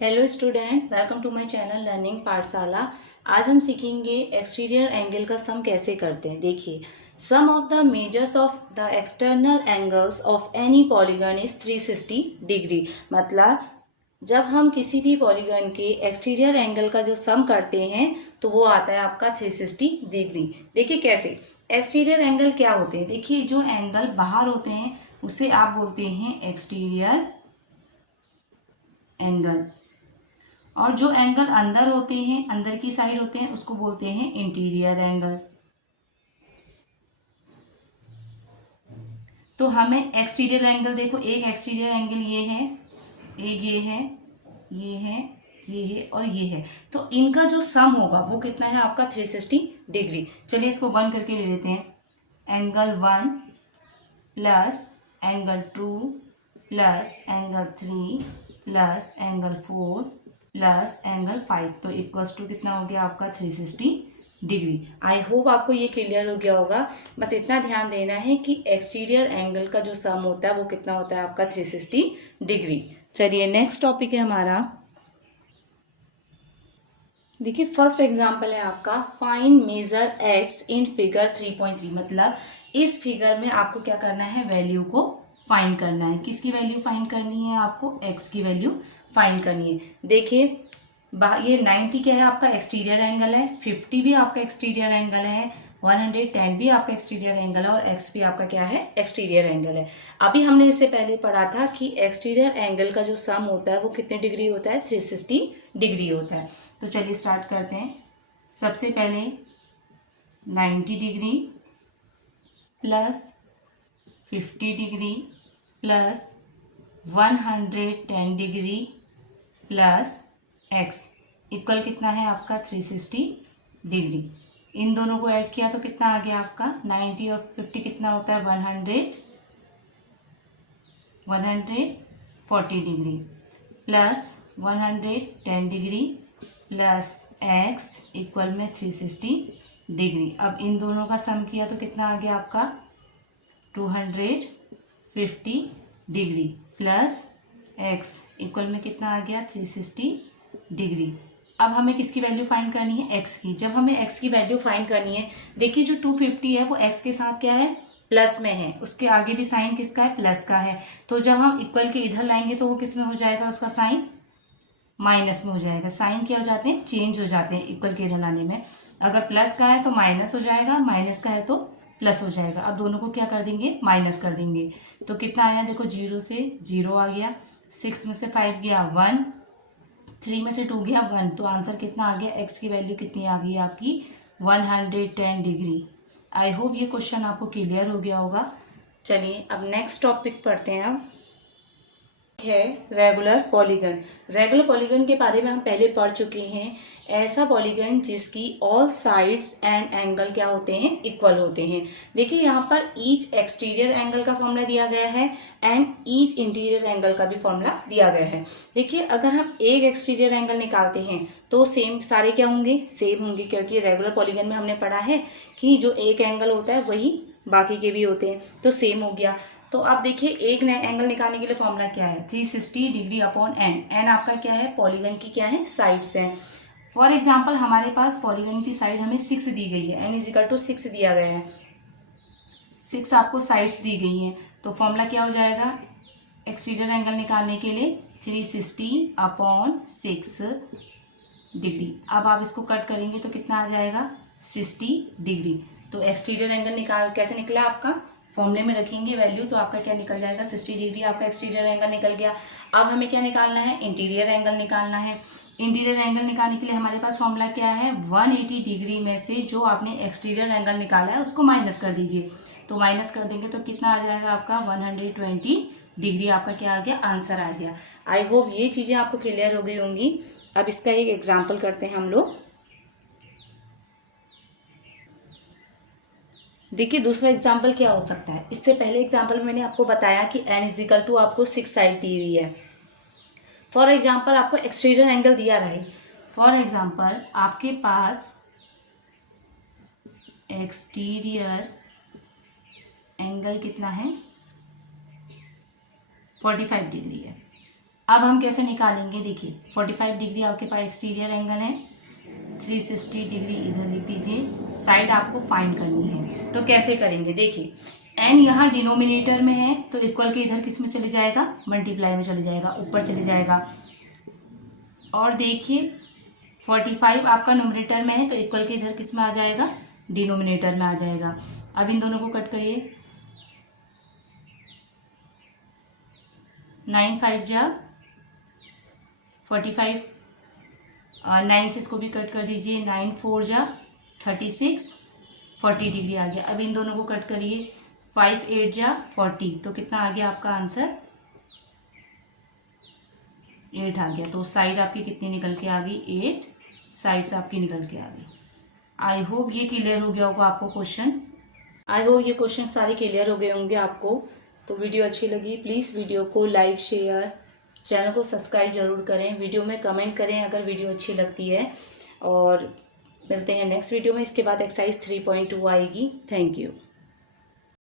Hello student, welcome to my channel learning Pathshala. आज हम सीखेंगे एक्सटीरियर एंगल का सम कैसे करते हैं। देखिए, sum of the measures of the external angles of any polygon is 360 degree. मतलब जब हम किसी भी पॉलीगन के एक्सटीरियर एंगल का जो सम करते हैं तो वो आता है आपका 360 डिग्री। देखिए कैसे एक्सटीरियर एंगल क्या होते हैं। देखिए, जो एंगल बाहर होते हैं उसे आप बोलते हैं एक्सटीरियर एंगल, और जो एंगल अंदर होते हैं, अंदर की साइड होते हैं, उसको बोलते हैं इंटीरियर एंगल। तो हमें एक्सटीरियर एंगल, देखो एक एक्सटीरियर एंगल ये है, एक ये है, ये है, ये है और ये है। तो इनका जो सम होगा वो कितना है आपका 360 डिग्री। चलिए इसको वन करके ले लेते हैं। Angle 1 plus angle 2 plus angle 3 plus angle 4 plus angle 5, तो इक्वल्स टू कितना हो गया आपका 360 डिग्री। आई होप आपको ये क्लियर हो गया होगा। बस इतना ध्यान देना है कि एक्सटीरियर एंगल का जो सम होता है वो कितना होता है आपका 360 डिग्री। चलिए नेक्स्ट टॉपिक है हमारा। देखिए फर्स्ट एग्जांपल है आपका find measure x in figure 3.3। मतलब इस फिगर में आपको क्या करना है, वैल्यू को फाइंड करना है। किसकी वैल्यू फाइंड करनी है आपको, एक्स की वैल्यू फाइंड करनी है। देखिए ये 90 क्या है आपका एक्सटीरियर एंगल है, 50 भी आपका एक्सटीरियर एंगल है, 110 भी आपका एक्सटीरियर एंगल है और एक्स भी आपका क्या है, एक्सटीरियर एंगल है। अभी हमने इससे पहले पढ़ा था कि एक्सटीरियर एंगल का जो सम होता है वो कितने डिग्री होता है, 360 डिग्री होता है। तो चलिए स्टार्ट करते हैं। सबसे पहले 90 degree plus 50 degree plus 110 degree plus x equal कितना है आपका 360 डिग्री। इन दोनों को ऐड किया तो कितना आ गया आपका 90 और 50 कितना होता है 140 degree plus 110 degree plus x equal में 360 डिग्री। अब इन दोनों का सम किया तो कितना आ गया आपका 250 डिग्री प्लस एक्स इक्वल में कितना आ गया 360 डिग्री। अब हमें किसकी वैल्यू फाइंड करनी है, एक्स की। जब हमें एक्स की वैल्यू फाइंड करनी है, देखिए जो 250 है वो एक्स के साथ क्या है, प्लस में है, उसके आगे भी साइन किसका है, प्लस का है। तो जब हम इक्वल के इधर लाएंगे तो वो किस में हो जाएगा, उसका साइन माइनस में हो जाएगा। साइन क्या हो जाते हैं, चेंज हो जाते हैं इक्वल के इधर लाने में। अगर प्लस का है तो माइनस हो जाएगा, माइनस का है तो प्लस हो जाएगा। अब दोनों को क्या कर देंगे, माइनस कर देंगे। तो कितना आया, देखो 0 से 0 आ गया, 6 में से 5 गया 1, 3 में से 2 गया 1, तो आंसर कितना आ गया, एक्स की वैल्यू कितनी आ गई आपकी 110 डिग्री। आई होप ये क्वेश्चन आपको क्लियर हो गया होगा। चलिए अब नेक्स्ट टॉपिक पढ़ते हैं हम, है रेगुलर पॉलीगन। रेगुलर पॉलीगन के बारे में हम पहले पढ़ चुके हैं। ऐसा पॉलीगन जिसकी ऑल साइड्स एंड एंगल क्या होते हैं, इक्वल होते हैं। देखिए यहाँ पर ईच एक्सटीरियर एंगल का फॉर्मूला दिया गया है एंड ईच इंटीरियर एंगल का भी फॉर्मूला दिया गया है। देखिए अगर हम एक एक्सटीरियर एंगल निकालते हैं तो सेम सारे क्या होंगे, सेम होंगे, क्योंकि रेगुलर पॉलीगन में हमने पढ़ा है कि जो एक एंगल होता है वही बाकी के भी होते हैं, तो सेम हो गया। तो आप देखिए एक एंगल निकालने के लिए फॉर्मूला क्या है, 360 डिग्री अपॉन एन। एन आपका क्या है, पॉलीगन की क्या है, साइड्स हैं। फॉर एग्जांपल हमारे पास पॉलीगन की साइड हमें 6 दी गई है, एन इज इक्वल टू 6 दिया गया है, 6 आपको साइड्स दी गई हैं। तो फॉर्मूला क्या हो जाएगा, एक्सटीरियर एंगल निकालने के लिए 360 अपॉन 6 डिग्री। अब आप इसको कट करेंगे तो कितना आ जाएगा 60 डिग्री। तो एक्सटीरियर एंगल निकाल कैसे निकला आपका, फॉर्मूले में रखेंगे वैल्यू तो आपका क्या निकल जाएगा 60 डिग्री, आपका एक्सटीरियर एंगल निकल गया। अब हमें क्या निकालना है, इंटीरियर एंगल निकालना है। इंटीरियर एंगल निकालने के लिए हमारे पास फॉर्मूला क्या है, 180 डिग्री में से जो आपने एक्सटीरियर एंगल निकाला है उसको माइनस कर दीजिए। तो माइनस कर देंगे तो कितना आ जाएगा आपका 120 डिग्री। आपका क्या आ गया, आंसर आ गया। आई होप ये चीज़ें आपको क्लियर हो गई होंगी। अब इसका एक एग्जाम्पल करते हैं हम लोग। देखिए दूसरा एग्जाम्पल क्या हो सकता है, इससे पहले एग्जाम्पल में मैंने आपको बताया कि एन इजिकल टू आपको 6 साइड दी हुई है। फॉर एग्जाम्पल आपको एक्सटीरियर एंगल दिया रहे, फॉर एग्जाम्पल आपके पास एक्सटीरियर एंगल कितना है 45 डिग्री है। अब हम कैसे निकालेंगे, देखिए 45 डिग्री आपके पास एक्सटीरियर एंगल है, 360 डिग्री इधर लिख दीजिए, साइड आपको फाइंड करनी है। तो कैसे करेंगे, देखिए एन यहाँ डिनोमिनेटर में है तो इक्वल के इधर किस में चले जाएगा, मल्टीप्लाई में चले जाएगा, ऊपर चले जाएगा। और देखिए 45 आपका नोमिनेटर में है तो इक्वल के इधर किस में आ जाएगा, डिनोमिनेटर में आ जाएगा। अब इन दोनों को कट करिए, 9 5 जा 45 और 9 से इसको भी कट कर दीजिए, 9 4 जा 36, 40 डिग्री आ गया। अब इन दोनों को कट करिए, 5 8 जा 40, तो कितना आ गया आपका आंसर, 8 आ गया। तो साइड आपकी कितनी निकल के आ गई, 8 साइड्स आपकी निकल के आ गई। आई होप ये क्लियर हो गया होगा आपको क्वेश्चन, आई होप ये क्वेश्चन सारे क्लियर हो गए होंगे आपको। तो वीडियो अच्छी लगी प्लीज़ वीडियो को लाइक शेयर, चैनल को सब्सक्राइब जरूर करें, वीडियो में कमेंट करें अगर वीडियो अच्छी लगती है। और मिलते हैं नेक्स्ट वीडियो में, इसके बाद एक्सरसाइज 3.2 आएगी। Thank you.